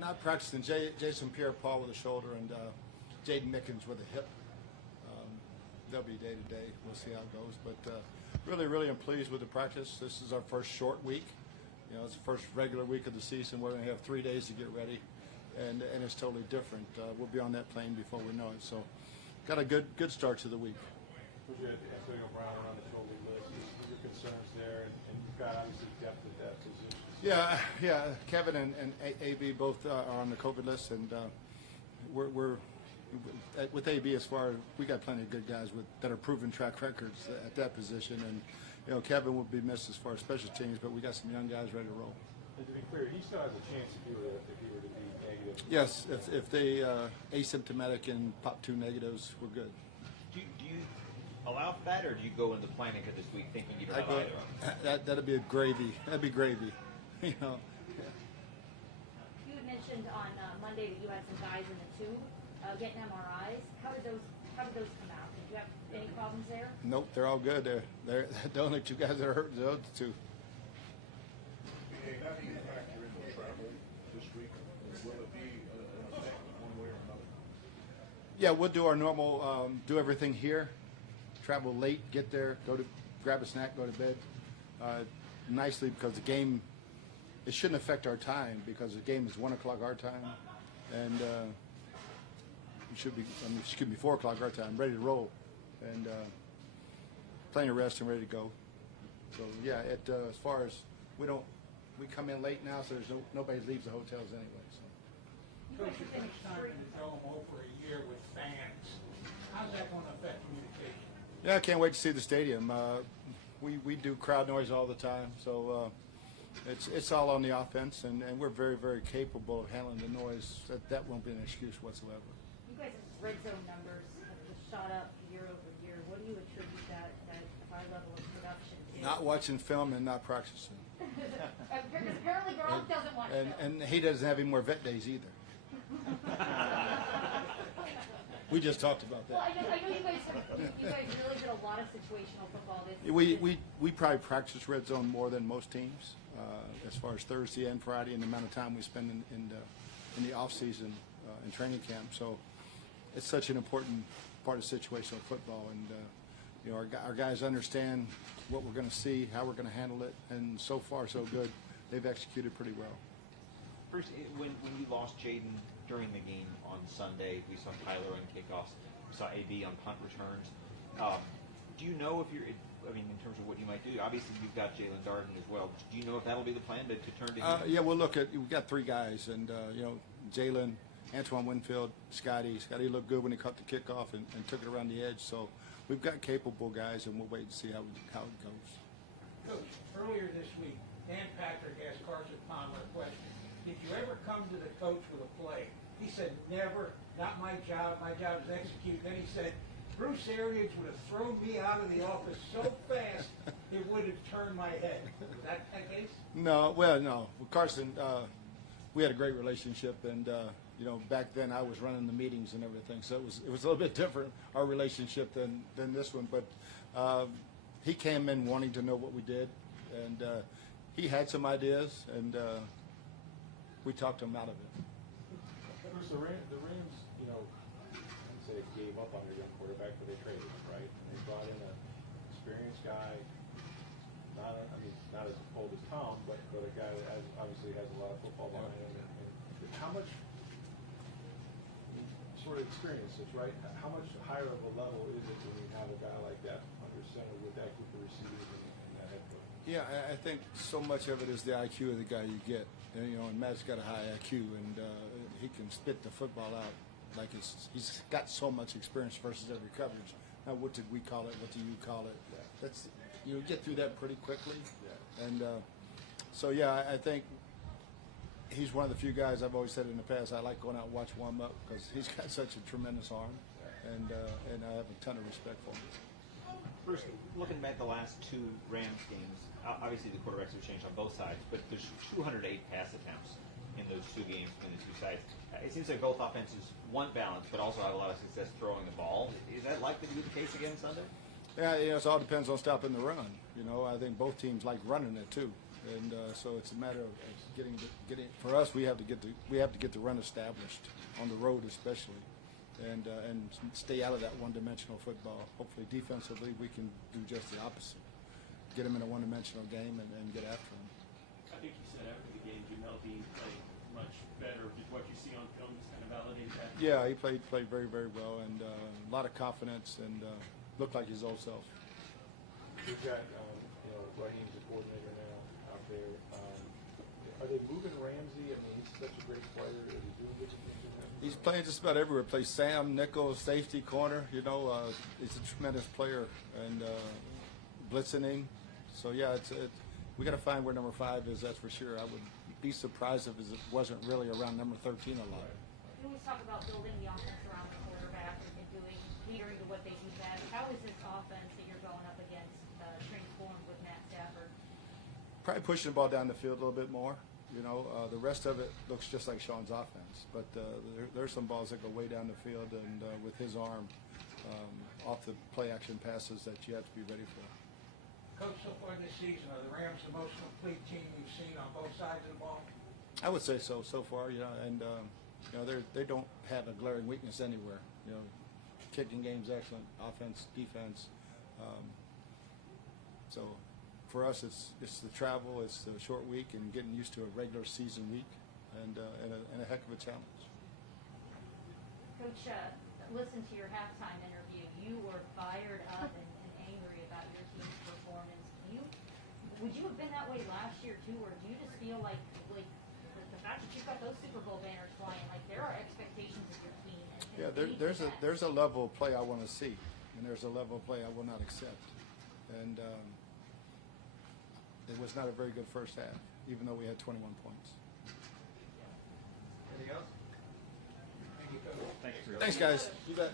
Not practicing. Jason Pierre-Paul with a shoulder and Jaden Mickens with a hip. They'll be day to day. We'll see how it goes. But really, I'm pleased with the practice. This is our first short week. You know, it's the first regular week of the season. We're going to have 3 days to get ready, and it's totally different. We'll be on that plane before we know it. So, got a good start to the week. Was you Antonio Brown on the shoulder list? What are your concerns there? And you've got obviously depth at that position. Yeah. Kevin and AB both are on the COVID list, and we're with AB as far as we got plenty of good guys that are proven track records at that position, and you know Kevin will be missed as far as special teams, but we got some young guys ready to roll. And to be clear, he still has a chance if he were to be negative. Yes, if they asymptomatic and pop 2 negatives, we're good. Do you allow for that, or do you go into planning for this week thinking you don't have either of them? That'd be a gravy. That'd be gravy. You know. Yeah. You had mentioned on Monday that you had some guys in the tube getting MRIs. How did those come out? Did you have any problems there? Nope, they're all good. They're the only 2 guys that are hurt. The other 2. Hey, how do you factor in the travel this week? Will it be an effect one way or another? Yeah, we'll do our normal, do everything here, travel late, get there, grab a snack, go to bed. Nicely, because the game, it shouldn't affect our time because the game is 1 o'clock our time, and it should be 4 o'clock our time, ready to roll, and plenty of rest and ready to go. So yeah, as far as we come in late now, so nobody leaves the hotels anyway. So. Coach, you finished time in the Dome over a year with fans. How's that going to affect communication? Yeah, I can't wait to see the stadium. We do crowd noise all the time, so it's all on the offense, and we're very, very capable of handling the noise. That won't be an excuse whatsoever. You guys' red zone numbers have just shot up year over year. What do you attribute that high level of production to? Not watching film and not practicing. Because apparently Gronk doesn't watch film. And he doesn't have any more vet days either. We just talked about Well, that. I know you guys really did a lot of situational football this season. We probably practice red zone more than most teams, as far as Thursday and Friday, and the amount of time we spend in the off season in training camp. So it's such an important part of situational football, and you know our guys understand what we're going to see, how we're going to handle it, and so far so good. They've executed pretty well. Bruce, when you lost Jaden during the game on Sunday, we saw Tyler on kickoffs, we saw AB on punt returns. Do you know if in terms of what you might do? Obviously, you've got Jalen Darden as well. Do you know if that'll be the plan to turn to him? Yeah, we'll look at. We've got 3 guys, and you know, Jalen, Antoine Winfield, Scotty. Scotty looked good when he caught the kickoff and took it around the edge. So we've got capable guys, and we'll wait and see how it goes. Coach, earlier this week, Dan Patrick asked Carson Palmer a question. Did you ever come to the coach with a play? He said, never, not my job. My job is execute. Then he said, Bruce Arians would have thrown me out of the office so fast it would have turned my head. Was that the case? No, with Carson, we had a great relationship, and you know, back then I was running the meetings and everything, so it was a little bit different, our relationship than this one. But he came in wanting to know what we did, and he had some ideas, and we talked him out of it. Bruce, the Rams, you know, I wouldn't say they gave up on their young quarterback, but they traded him, right? And they brought in an experienced guy, not as old as Tom, but a guy that obviously has a lot of football behind him. And how much sort of experiences, right? How much higher of a level is it when you have a guy like that under center with that group of receivers and that head coach? Yeah, I think so much of it is the IQ of the guy you get. And, you know, and Matt's got a high IQ, and he can spit the football out like he's got so much experience versus every coverage. Now, what did we call it? What do you call it? Yeah. That's you get through that pretty quickly. Yeah. And so yeah, I think he's one of the few guys I've always said in the past I like going out and watch warm up because he's got such a tremendous arm, and I have a ton of respect for him. Bruce, looking back at the last 2 Rams games, obviously the quarterbacks have changed on both sides, but there's 208 pass attempts in those 2 games between the 2 sides. It seems like both offenses want balance, but also have a lot of success throwing the ball. Is that likely to be the case again Sunday? Yeah, it all depends on stopping the run. You know, I think both teams like running it too, and so it's a matter of getting. For us, we have to get the run established on the road, especially, and stay out of that one-dimensional football. Hopefully, defensively, we can do just the opposite. Get them in a one-dimensional game and get after them. I think you said after the game, Jamel Dean played much better. Did what you see on film just kind of validate that? Yeah, he played very, very well, and a lot of confidence, and looked like his old self. We've got, Raheem's the coordinator now out there. Are they moving Ramsey? I mean, he's such a great player. Is he doing good things with him? He's playing just about everywhere. Plays Sam, nickel, safety, corner. He's a tremendous player, and blitzing him. So yeah, we got to find where number 5 is. That's for sure. I would be surprised if it wasn't really around number 13 a lot. We always talk about building the offense around the quarterback and catering to what they do best. How is this offense that you're going up against transformed with Matt Stafford? Probably pushing the ball down the field a little bit more. The rest of it looks just like Sean's offense, but there's some balls that go way down the field, and with his arm off the play action passes that you have to be ready for. Coach, so far this season, are the Rams the most complete team you've seen on both sides of the ball? I would say so far, and they don't have a glaring weakness anywhere. Kicking game's excellent, offense, defense. So for us, it's the travel, it's the short week, and getting used to a regular season week, and a heck of a challenge. Coach, listen to your halftime interview. You were fired up and angry about your team's performance. Would you have been that way last year too, or do you just feel like the fact that you've got those Super Bowl banners flying, like there are expectations of your team? Yeah, there's a level of play I want to see, and there's a level of play I will not accept. And it was not a very good first half, even though we had 21 points. Anything else? Thank you, Coach. Thanks, Thanks, guys. You bet.